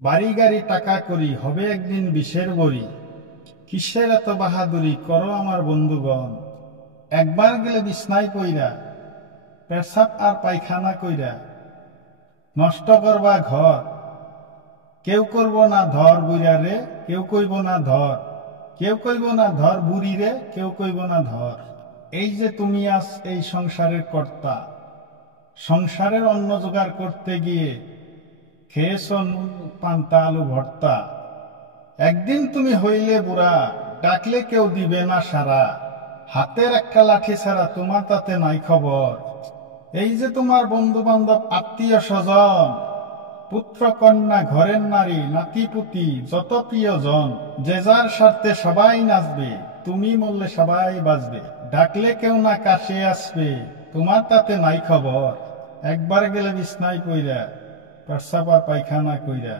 বাড়ি গাড়ি টাকা করি, হবে একদিন বিষের বড়ি। কিসের এত বাহাদুরি করো আমার বন্ধুগণ? একবার গেলে বিছনায় পইরা, পেশাব আর পায়খানা কইরা, নষ্ট করবা ঘর। কেউ করব না ধর বুইরা রে, কেউ কইব না ধর। কেউ কইব না ধর বুড়ি রে, কেউ কইব না ধর। এই যে তুমি আজ এই সংসারের কর্তা, সংসারের অন্ন জোগাড় করতে গিয়ে খেয়েছ নুন পান্তা আলু ভর্তা। একদিন তুমি হইলে বুড়া, ডাকলে কেউ দিবে না সারা। হাতের একটা লাঠি ছাড়া তোমার তাতে নাই খবর। এই যে তোমার বন্ধু বান্ধব আত্মীয় স্বজন, পুত্র কন্যা ঘরের নারী নাতি পুতি যত প্রিয়জন, যে যার স্বার্থে সবাই নাচবে, তুমি মরলে সবাই বাঁচবে। ডাকলে কেউ না কাছে আসবে, তোমার তাতে নাই খবর। একবার গেলে বিছনায় পইরা, পেশাব আর পায়খানা কইরা,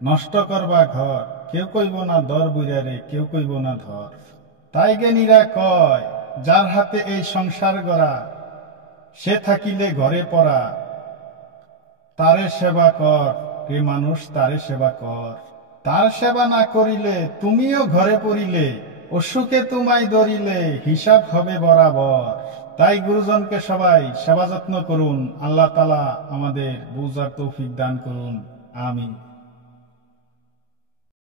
নষ্ট করবা ঘর। কেউ কইব না ধর বুইরা রে, কেউ কইব না ধর। তাই জ্ঞানীরা কয়, যার হাতে এই সংসার গড়া, সে থাকিলে ঘরে পড়া। তারে সেবা কর রে মানুষ, তারে সেবা কর। তার সেবা না করিলে তুমিও ঘরে পড়িলে, অসুখে তোমায় ধরিলে হিসাব হবে বরাবর। তাই গুরুজনকে সবাই সেবা যত্ন করুন। আল্লাহ তাআলা আমাদের বুঝার তৌফিক দান করুন। আমিন।